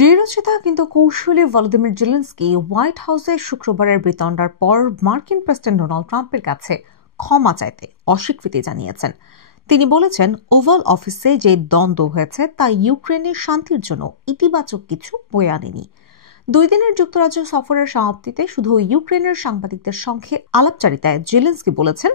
দৃঢ়চেতা কিন্তু কৌশলী Volodymyr Zelensky white হাউসে শুক্রবারের বিতণ্ডার পর মার্কিন প্রেসিডেন্ট ডোনাল্ড ট্রাম্পের কাছে ক্ষমা চাইতে অস্বীকৃতি জানিয়েছেন। তিনি বলেছেন, ওভাল অফিসে যে দ্বন্দ্ব হয়েছে তা ইউক্রেনের শান্তির জন্য ইতিবাচক কিছু বয়ে আনেনি। 2 দিনের যুক্তরাজ্য সফরের সমাপ্তিতে শুধু ইউক্রেনের সাংবাদিকদের সঙ্গে আলাপচারিতায় জেলেনস্কি বলেছেন,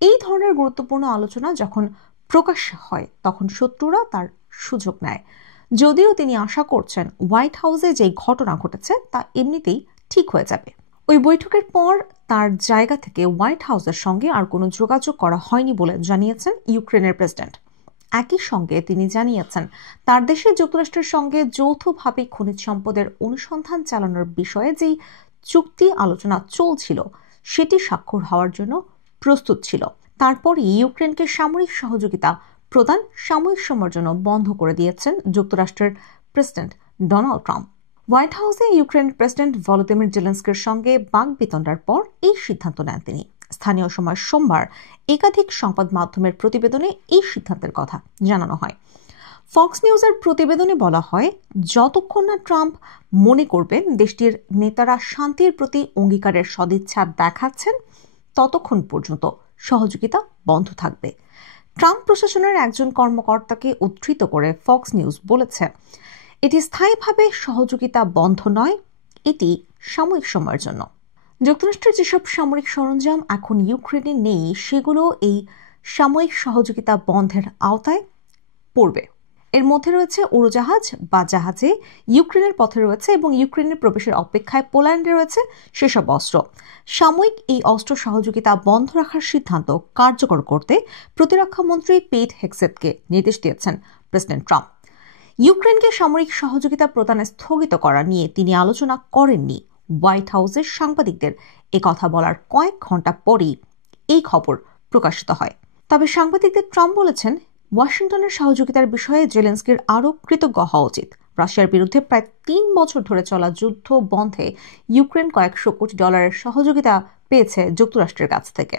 এই ধরনের গুরুত্বপূর্ণ আলোচনা যখন প্রকাশ্যে হয় তখন শত্রুরা তার সুযোগ নেয়। যদিও তিনি আশা করছেন হোয়াইট হাউসে যে ঘটনা ঘটেছে তা এমনিতেই ঠিক হয়ে যাবে। ওই বৈঠকের পর তার জায়গা থেকে হোয়াইট হাউসের সঙ্গে আর কোনো যোগাযোগ করা হয়নি বলে জানিয়েছেন ইউক্রেনের প্রেসিডেন্ট। একই সঙ্গে তিনি জানিয়েছেন, তার দেশে যুক্তরাষ্ট্রের সঙ্গে যৌথভাবে খনিজ সম্পদের অনুসন্ধান চালানোর বিষয়ে যেই চুক্তি আলোচনা চলছিল সেটি স্বাক্ষর হওয়ার জন্য প্রস্তুত ছিল। তারপরই ইউক্রেনকে সামরিক সহযোগিতা প্রদান সাময়িক সময়ের জন্য বন্ধ করে দিয়েছেন যুক্তরাষ্ট্রের প্রেসিডেন্ট ডোনাল্ড ট্রাম্প। হোয়াইট হাউসে ইউক্রেনের প্রেসিডেন্ট ভলোদিমির জেলেনস্কির সঙ্গে বাকবিতণ্ডার পর এই সিদ্ধান্ত নেন তিনি। স্থানীয় সময় সোমবার একাধিক সংবাদ মাধ্যমের প্রতিবেদনে এই সিদ্ধান্তের কথা জানানো হয়। ফক্স নিউজের প্রতিবেদনে বলা হয়, যতক্ষণ না ট্রাম্প মনে করবেন দেশটির নেতারা শান্তির প্রতি অঙ্গীকারের সদিচ্ছা দেখাচ্ছেন ততক্ষণ পর্যন্ত সহযোগিতা বন্ধ থাকবে। ট্রাম্প প্রশাসনের একজন কর্মকর্তাকে উদ্ধৃত করে ফক্স নিউজ বলেছে, এটি স্থায়ীভাবে সহযোগিতা বন্ধ নয়, এটি সাময়িক সময়ের জন্য। যুক্তরাষ্ট্রের যেসব সামরিক সরঞ্জাম এখন ইউক্রেনে নেই সেগুলো এই সাময়িক সহযোগিতা বন্ধের আওতায় পড়বে। এর মধ্যে রয়েছে উড়োজাহাজ বা জাহাজে ইউক্রেনের পথে রয়েছে এবং ইউক্রেনের প্রবেশের অপেক্ষায় পোল্যান্ডে রয়েছে সেসব অস্ত্র। সাময়িক এই অস্ত্র সহযোগিতা বন্ধ রাখার সিদ্ধান্ত কার্যকর করতে প্রতিরক্ষা মন্ত্রী পেট হেগসেথকে নির্দেশ দিয়েছেন প্রেসিডেন্ট ট্রাম্প। ইউক্রেনকে সামরিক সহযোগিতা প্রদানে স্থগিত করা নিয়ে তিনি আলোচনা করেননি। হোয়াইট হাউসের সাংবাদিকদের কথা বলার কয়েক ঘন্টা পরই এই খবর প্রকাশিত হয়। তবে সাংবাদিকদের ট্রাম্প বলেছেন, ওয়াশিংটনের সহযোগিতার বিষয়ে জেলেনস্কির আরও কৃতজ্ঞ হওয়া উচিত। রাশিয়ার বিরুদ্ধে প্রায় 3 বছর ধরে চলা যুদ্ধ বন্ধে ইউক্রেন কয়েকশো কোটি ডলারের সহযোগিতা পেয়েছে যুক্তরাষ্ট্রের কাছ থেকে।